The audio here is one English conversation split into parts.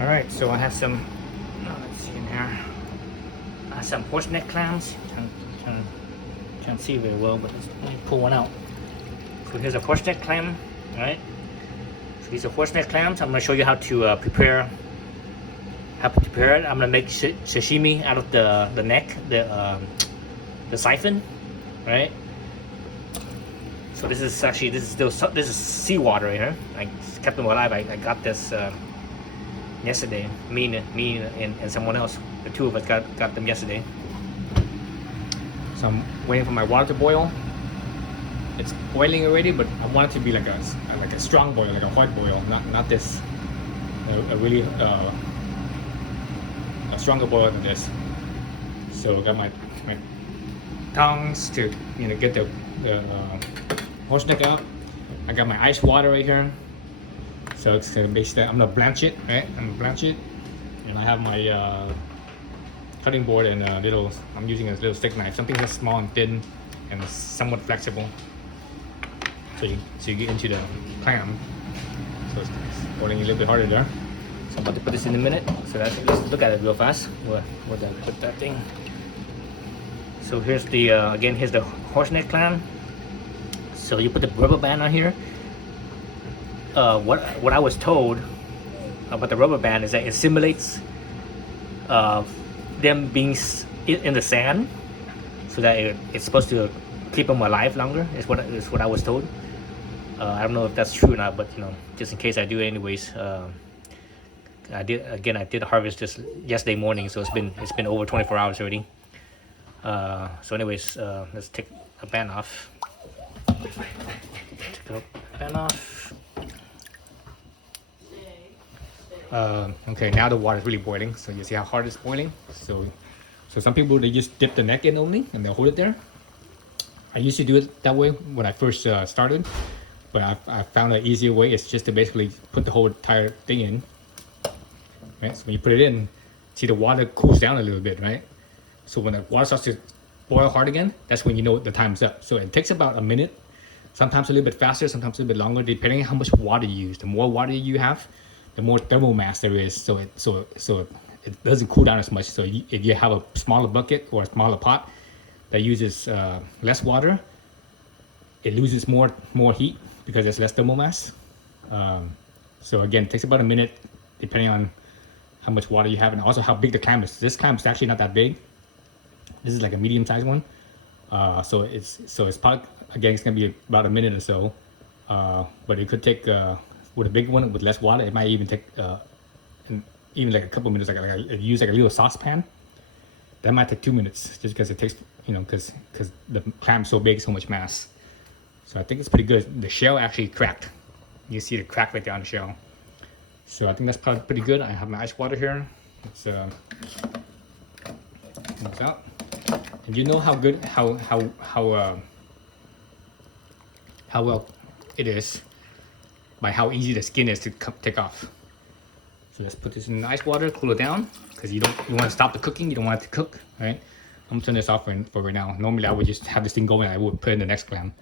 All right, so I have some, let's see in here. I have some HorseNeck clams. Can't see very well, but let me pull one out. So here's a HorseNeck clam, all right? So these are HorseNeck clams. I'm gonna show you how to prepare it. I'm gonna make sashimi out of the neck, the siphon, right? So this is seawater here. I kept them alive. I got this yesterday. Me and someone else. The two of us got them yesterday. So I'm waiting for my water to boil. It's boiling already, but I want it to be like a strong boil, like a hard boil, not this a really a stronger boil than this. So I got my tongs to get the HorseNeck out. I got my ice water right here. So it's basically I'm gonna blanch it, right? And I have my cutting board and I'm using a little stick knife, something that's small and thin and somewhat flexible. So you get into the clam. So it's boiling a little bit harder there. So I'm about to put this in a minute. So let's look at it real fast. Where did I put that thing? So here's the again, here's the HorseNeck clam. So you put the rubber band on here. What I was told about the rubber band is that it simulates them being in the sand, so that it's supposed to keep them alive longer. Is what I was told. I don't know if that's true or not, but just in case I do it anyways. I did harvest this yesterday morning, so it's been over 24 hours already. So anyways, let's take a band off. Okay, now the water is really boiling, so you see how hard it's boiling. So some people, they just dip the neck in only and they'll hold it there. I used to do it that way when I first started, but I found an easier way. It's just to basically put the whole entire thing in. Right, so when you put it in, see the water cools down a little bit, right? So when the water starts to boil hard again, that's when you know the time's up. So it takes about a minute, sometimes a little bit faster, sometimes a little bit longer, depending on how much water you use. The more water you have, the more thermal mass there is. So it doesn't cool down as much. So if you have a smaller bucket or a smaller pot that uses less water, it loses more heat because there's less thermal mass. So again, it takes about a minute, depending on how much water you have and also how big the clam is. This clam is actually not that big. This is like a medium-sized one. So it's probably, again, it's gonna be about a minute or so. But it could take with a big one with less water, it might even take even like a couple minutes. Like use like a little saucepan, that might take 2 minutes, just because it takes because the clam's so big, so much mass. So I think it's pretty good. The shell actually cracked. You see the crack right there on the shell. So I think that's probably pretty good. I have my ice water here. It's comes out, and you know how good, how well it is by how easy the skin is to take off. So let's put this in the ice water, cool it down, because you want to stop the cooking. You don't want it to cook, right? I'm gonna turn this off for right now. Normally I would just have this thing going. I would put in the next clam,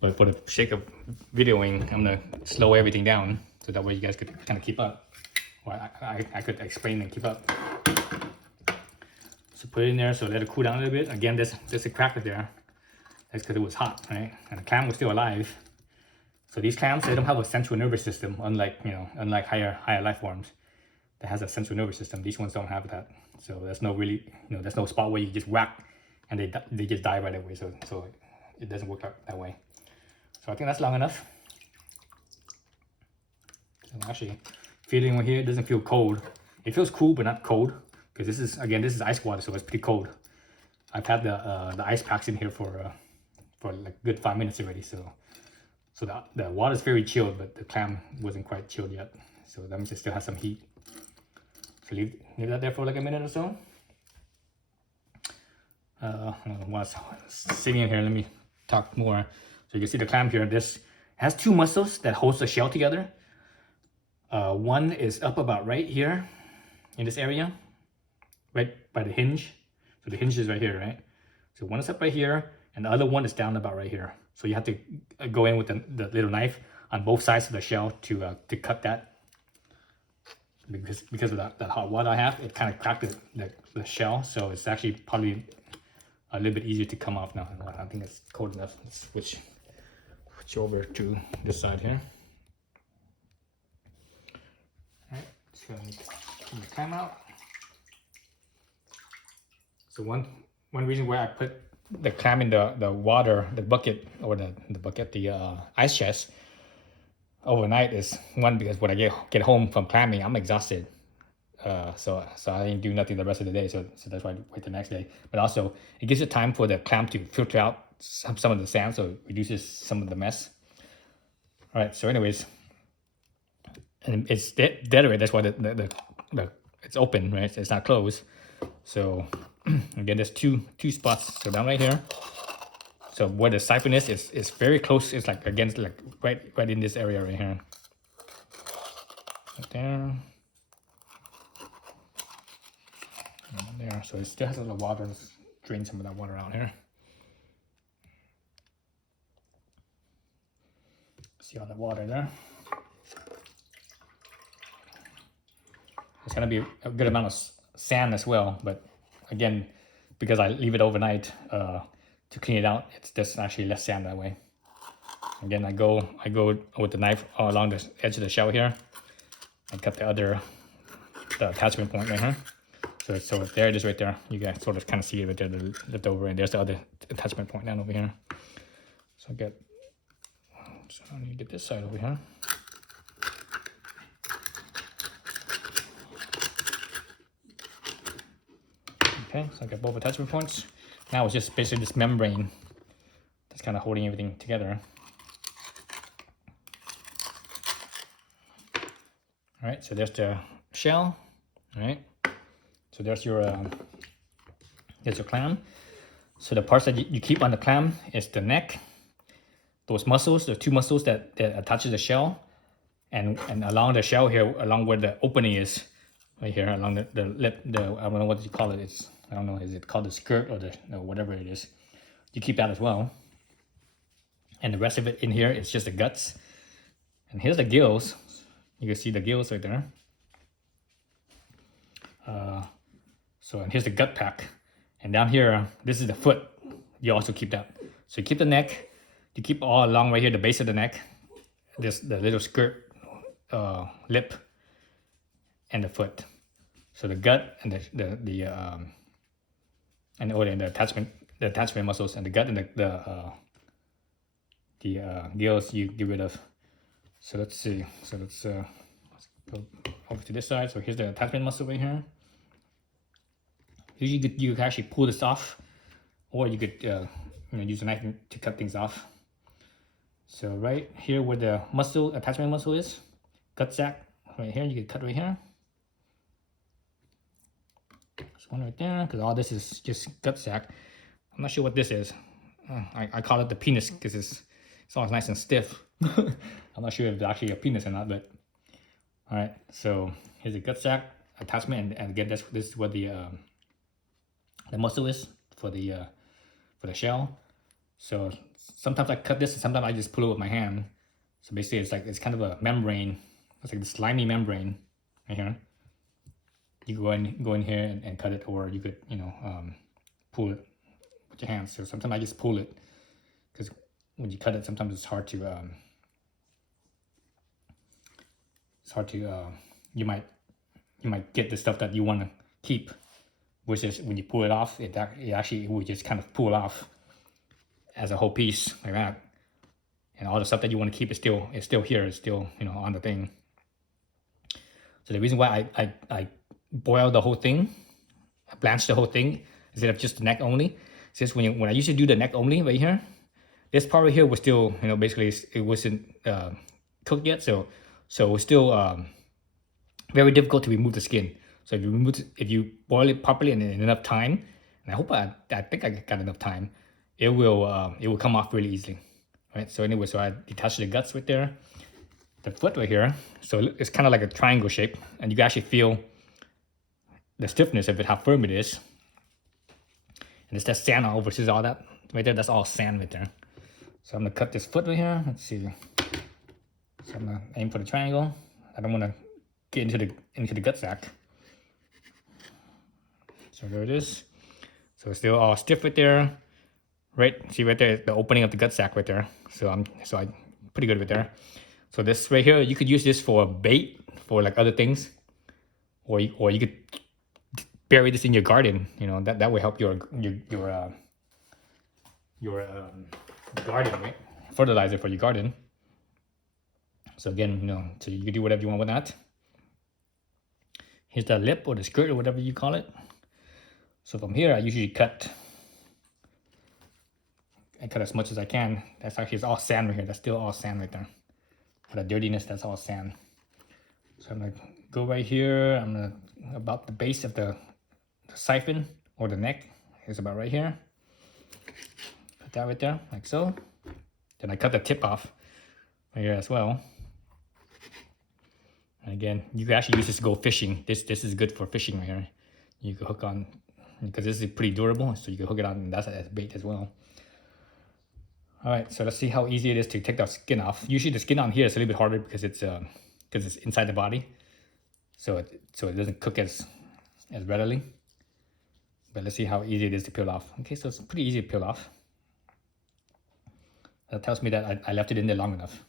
but for the sake of videoing, I'm gonna slow everything down so that way you guys could kind of keep up. Well, I could explain and keep up. So put it in there, so let it cool down a little bit. Again, there's a crack right there. That's because it was hot, right? And the clam was still alive. So these clams, they don't have a central nervous system, unlike higher life forms that has a central nervous system. These ones don't have that. So there's no really, there's no spot where you just whack and they just die right away. So it doesn't work out that way. So I think that's long enough. So actually, feeling over here, it doesn't feel cold. It feels cool, but not cold, because this is ice water, so it's pretty cold. I've had the ice packs in here for like a good 5 minutes already. So the water is very chilled, but the clam wasn't quite chilled yet. So that means it still has some heat. So leave that there for like a minute or so. While it's sitting in here, let me talk more. So you can see the clam here. This has two muscles that holds the shell together. One is up about right here in this area, right by the hinge. So the hinge is right here, right? So one is up right here, and the other one is down about right here. So you have to go in with the little knife on both sides of the shell to cut that. because of that hot water I have, it kind of cracked the shell, so it's actually probably a little bit easier to come off now. I think it's cold enough. Let's switch over to this side here. All right, so take the clam out. So one reason why I put the clam in the water, the bucket, or the ice chest overnight is one, because when I get home from clamming, I'm exhausted. So I didn't do nothing the rest of the day. So that's why I wait the next day. But also it gives you time for the clam to filter out some of the sand, so it reduces some of the mess. All right. So anyways, and it's dead already. That's why the it's open, right? It's not closed. So again, there's two spots. So down right here. So where the siphon is very close. It's like against, like right in this area right here. Right there. And there. So it still has a little water. Let's drain some of that water out here. See all the water there. It's gonna be a good amount of sand as well, but again, because I leave it overnight to clean it out, it's just actually less sand that way. Again, I go with the knife along the edge of the shell here and cut the attachment point right here. So there it is right there. You guys sort of kind of see it right there, the leftover, and there's the other attachment point down over here. So I need to get this side over here. Okay, so I got both attachment points. Now it's just basically this membrane that's kind of holding everything together. All right, so there's the shell. All right, so there's your clam. So the parts that you keep on the clam is the neck, those muscles, the two muscles that attaches the shell, and along the shell here, along where the opening is, right here, along the lip, I don't know what you call it. I don't know, is it called the skirt or whatever it is? You keep that as well. And the rest of it in here is just the guts. And here's the gills. You can see the gills right there. And here's the gut pack. And down here, this is the foot. You also keep that. So you keep the neck. You keep all along right here, the base of the neck. The little skirt, lip, and the foot. So the gut and the attachment muscles, and the gut and the gills you get rid of. So let's see. So let's go over to this side. So here's the attachment muscle right here. Usually you can actually pull this off, or you could use a knife to cut things off. So right here where the attachment muscle is, gut sac right here, you can cut right here. There's one right there, because all this is just gut sac. I'm not sure what this is. I call it the penis because it's always nice and stiff. I'm not sure if it's actually a penis or not, but all right. So here's the gut sac attachment, and again, this is what the muscle is for the shell. So sometimes I cut this, and sometimes I just pull it with my hand. So basically, it's kind of a membrane. It's like the slimy membrane right here. You go in here and cut it, or you could pull it with your hands. So sometimes I just pull it, because when you cut it, sometimes it's hard to you might get the stuff that you want to keep, which is when you pull it off, it actually will just kind of pull off as a whole piece like that, and all the stuff that you want to keep is still here. It's still on the thing. So the reason why I boil the whole thing, blanch the whole thing instead of just the neck only, since when I used to do the neck only right here, this part right here was still basically it wasn't cooked yet, so it was still very difficult to remove the skin. So if you boil it properly and in enough time, and I think I got enough time, it will come off really easily, right? So anyway, so I detached the guts right there, the foot right here. So it's kind of like a triangle shape, and you can actually feel the stiffness of it, how firm it is. And it's that sand all over, see all that right there? That's all sand right there. So I'm gonna cut this foot right here. Let's see. So I'm gonna aim for the triangle. I don't want to get into the gut sac. So there it is. So it's still all stiff right there. Right, see right there, the opening of the gut sac right there. So I'm pretty good with there. So this right here, you could use this for bait for like other things, or you could bury this in your garden. You know that will help your garden, right? Fertilizer for your garden. So again, you know, so you can do whatever you want with that. Here's the lip or the skirt or whatever you call it. So from here, I usually cut as much as I can. That's actually, it's all sand right here. That's still all sand right there. For the dirtiness, that's all sand. So I'm gonna go right here. I'm gonna, about the base of the siphon or the neck is about right here. Put that right there, like so. Then I cut the tip off right here as well. And again, you can actually use this to go fishing. This is good for fishing right here. You can hook on, because this is pretty durable, so you can hook it on, and that's as bait as well. All right, so let's see how easy it is to take the skin off. Usually the skin on here is a little bit harder because it's inside the body, so it doesn't cook as readily. But let's see how easy it is to peel off. Okay, so it's pretty easy to peel off. That tells me that I left it in there long enough.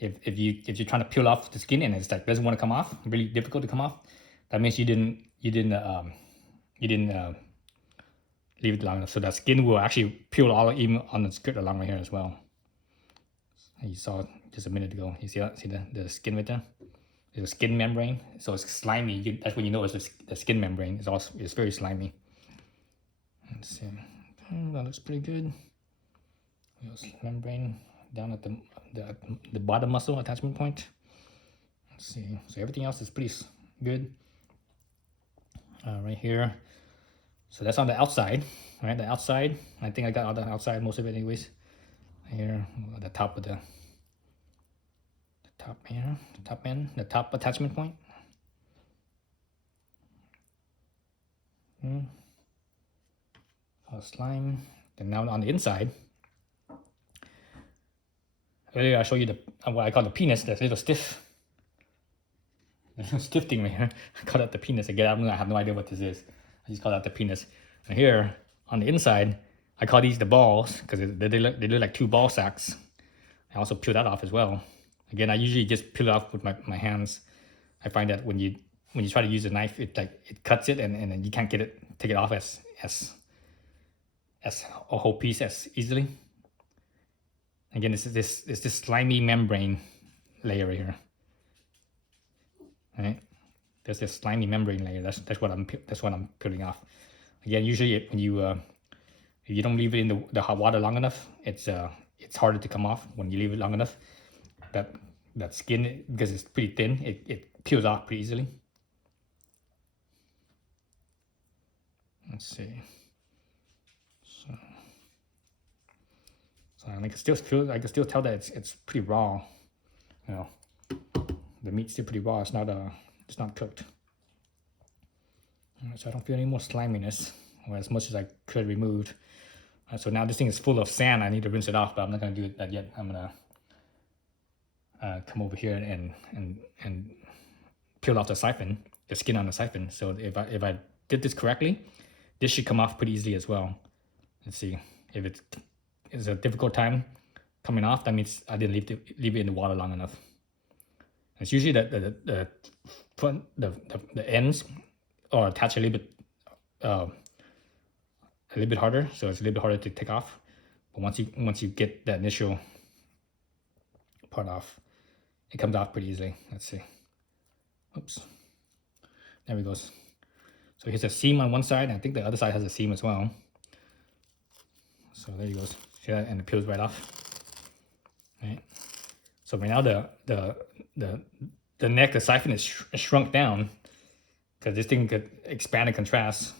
If you're trying to peel off the skin and it's like doesn't want to come off, really difficult to come off, that means you didn't leave it long enough. So the skin will actually peel all even on the skirt along right here as well. You saw just a minute ago. You see the skin right there? There's a skin membrane, so it's slimy. That's when you know it's the skin membrane. It's very slimy. Let's see. That looks pretty good. There's membrane down at the bottom muscle attachment point. Let's see. So everything else is pretty good. Right here. So that's on the outside, right? The outside. I think I got all the outside, most of it anyways. Here, the top of the top here, the top end, the top attachment point. Slime. Then now on the inside. Earlier I showed you what I call the penis, that little stiff thing right here. I call that the penis. Again, I have no idea what this is. I just call that the penis. And here on the inside, I call these the balls because they look like two ball sacks. I also peel that off as well. Again, I usually just peel it off with my hands. I find that when you try to use a knife, it cuts it and then you can't take it off as a whole piece as easily. Again, it's this slimy membrane layer right here. Right? There's this slimy membrane layer. That's what I'm peeling off. Again, usually when if you don't leave it in the hot water long enough, it's harder to come off. When you leave it long enough, that skin, because it's pretty thin, it peels off pretty easily. Let's see. So I can still tell that it's pretty raw. You know, the meat's still pretty raw. It's not cooked. So I don't feel any more sliminess, or as much as I could remove. So now this thing is full of sand. I need to rinse it off, but I'm not gonna do that yet. I'm gonna come over here and peel off the siphon, the skin on the siphon. So if I did this correctly, this should come off pretty easily as well. Let's see. If it's a difficult time coming off, that means I didn't leave it in the water long enough. It's usually the front, the ends are attached a little bit harder, so it's a little bit harder to take off. But once you get the initial part off, it comes off pretty easily. Let's see. Oops. There we go. So here's a seam on one side, and I think the other side has a seam as well. So there you go. See that? And it peels right off. Right. So right now the neck, the siphon is shrunk down because this thing could expand and contrast.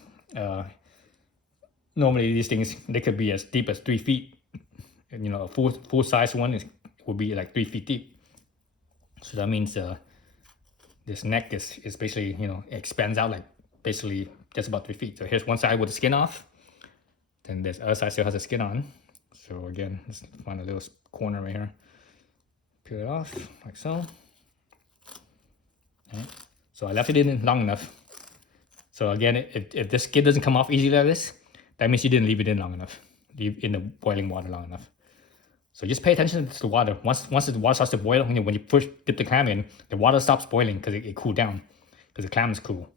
Normally these things, they could be as deep as 3 feet. And, you know, a full size one would be like 3 feet deep. So that means this neck is basically, you know, expands out like basically just about 3 feet. So here's one side with the skin off. Then this other side still has the skin on. So again, let's find a little corner right here. Peel it off like so. So I left it in long enough. So again, if the skin doesn't come off easily like this, that means you didn't leave it in long enough. Leave in the boiling water long enough. So just pay attention to the water. Once the water starts to boil, when you first dip the clam in, the water stops boiling because it cooled down, because the clam is cool.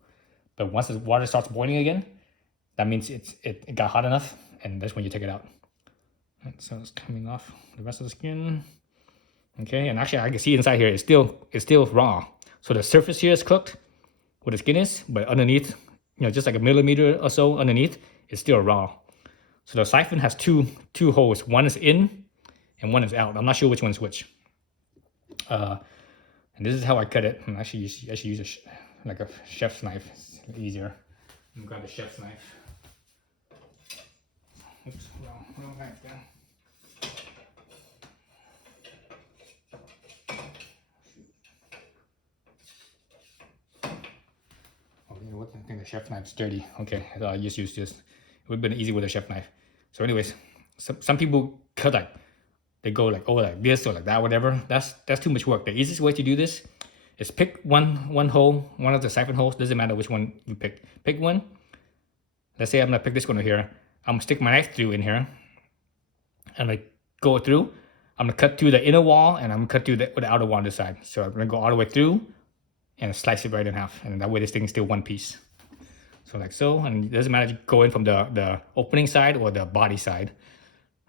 But once the water starts boiling again, that means it got hot enough, and that's when you take it out. Right, so it's coming off the rest of the skin. Okay, and actually I can see inside here it's still raw. So the surface here is cooked, where the skin is, but underneath, just like a millimeter or so underneath, it's still raw. So the siphon has two holes. One is in, and one is out. I'm not sure which one's which. And this is how I cut it. I should use like a chef's knife. It's easier. I'm gonna grab the chef's knife. Oops, wrong knife there. What? I think the chef knife's dirty. Okay, so I just use this. It would have been easy with a chef knife. So anyways, some people cut like, they go like, oh, like this or like that, whatever. That's too much work. The easiest way to do this is pick one hole, one of the siphon holes. Doesn't matter which one you pick. Pick one. Let's say I'm gonna pick this one over here. I'm gonna stick my knife through in here. I'm gonna go through. I'm gonna cut through the inner wall, and I'm gonna cut through the outer wall on this side. So I'm gonna go all the way through and slice it right in half, and that way this thing is still one piece. So like so, and it doesn't matter if you go in from the opening side or the body side.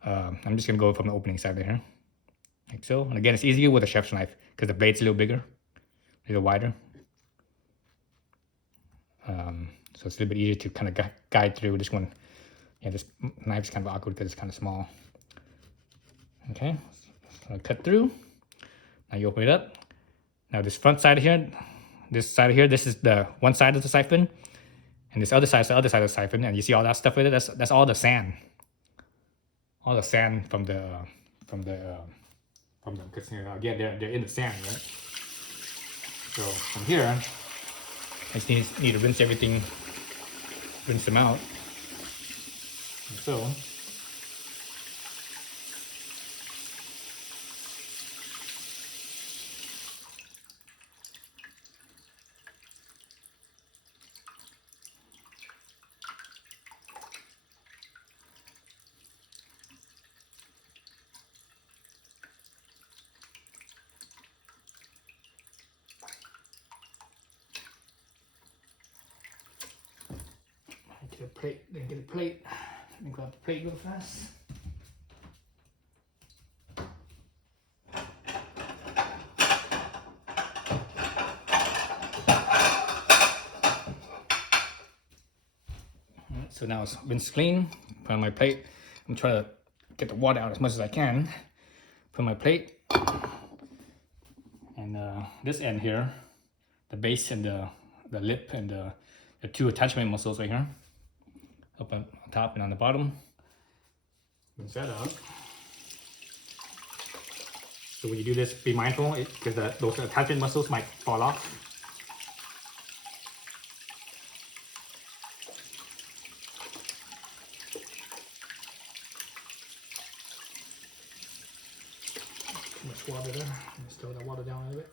I'm just gonna go from the opening side there, like so. And again, it's easier with a chef's knife because the blade's a little bigger, a little wider. So it's a little bit easier to kind of guide through this one. Yeah, this knife is kind of awkward because it's kind of small. Okay, so cut through. Now you open it up. Now this front side here, this side here, this is the one side of the siphon, and this other side is the other side of the siphon. And you see all that stuff with it? That's all the sand. All the sand from the because again they're in the sand, right? So from here, I just need to rinse everything, rinse them out. Like so. Get a plate, then get a plate. Let me grab the plate real fast. Alright, so now it's rinsed clean. Put on my plate. I'm trying to get the water out as much as I can. Put on my plate. And this end here, the base and the lip and the two attachment muscles right here. Up on top and on the bottom. Rinse that out. So when you do this, be mindful because those attachment muscles might fall off. Too much water there. Let's throw that water down a little bit.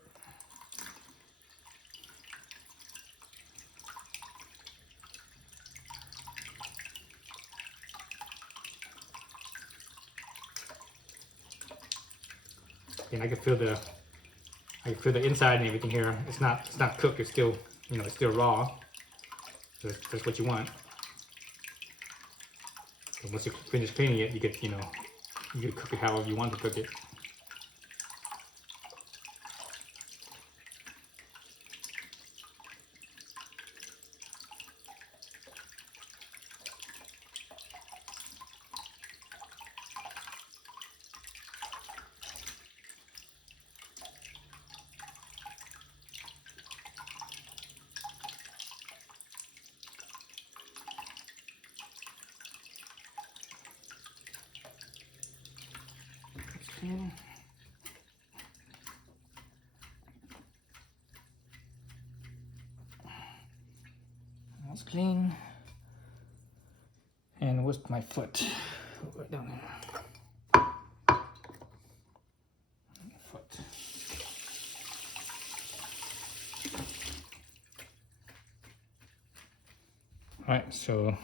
And I can feel the inside and everything here. It's not cooked. It's still it's still raw. So that's what you want. So once you finish cleaning it, you can cook it however you want to cook it. That's clean. And where's my foot? Right down there. Foot. All right, so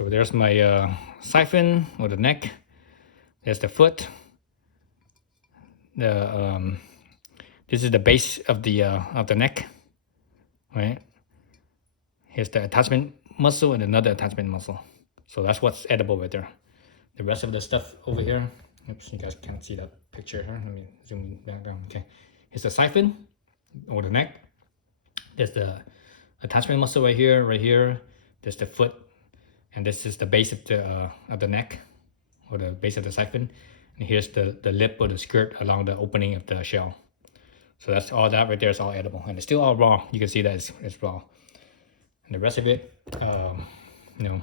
there's my siphon or the neck. There's the foot. This is the base of the neck, right? Here's the attachment muscle and another attachment muscle. So that's what's edible right there. The rest of the stuff over here, oops, you guys can't see that picture here. Let me zoom back down. Okay, here's the siphon or the neck. There's the attachment muscle right here. There's the foot, and this is the base of the neck or the base of the siphon. And here's the lip or the skirt along the opening of the shell. So that's all that right there is all edible, and it's still all raw. You can see that it's raw. And the rest of it, you know,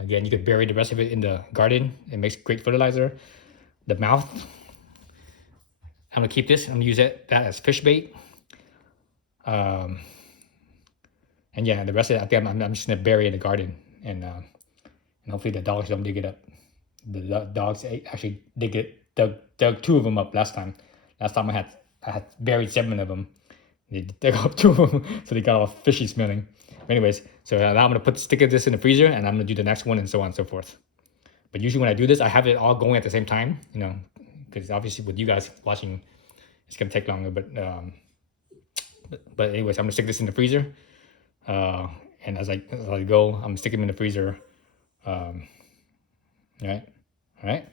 again, you could bury the rest of it in the garden. It makes great fertilizer. The mouth, I'm gonna keep this. I'm gonna use that as fish bait. And yeah, the rest of it, I think I'm just gonna bury in the garden, and hopefully the dogs don't dig it up. The dogs actually dug 2 of them up last time. Last time I had buried 7 of them. They dug up 2 of them, so they got all fishy smelling. But anyways, so now I'm gonna stick this in the freezer, and I'm gonna do the next one, and so on and so forth. But usually when I do this, I have it all going at the same time, you know, because obviously with you guys watching, it's gonna take longer. But anyways, I'm gonna stick this in the freezer, and as I go, I'm gonna stick them in the freezer. All right, and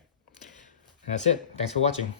that's it. Thanks for watching.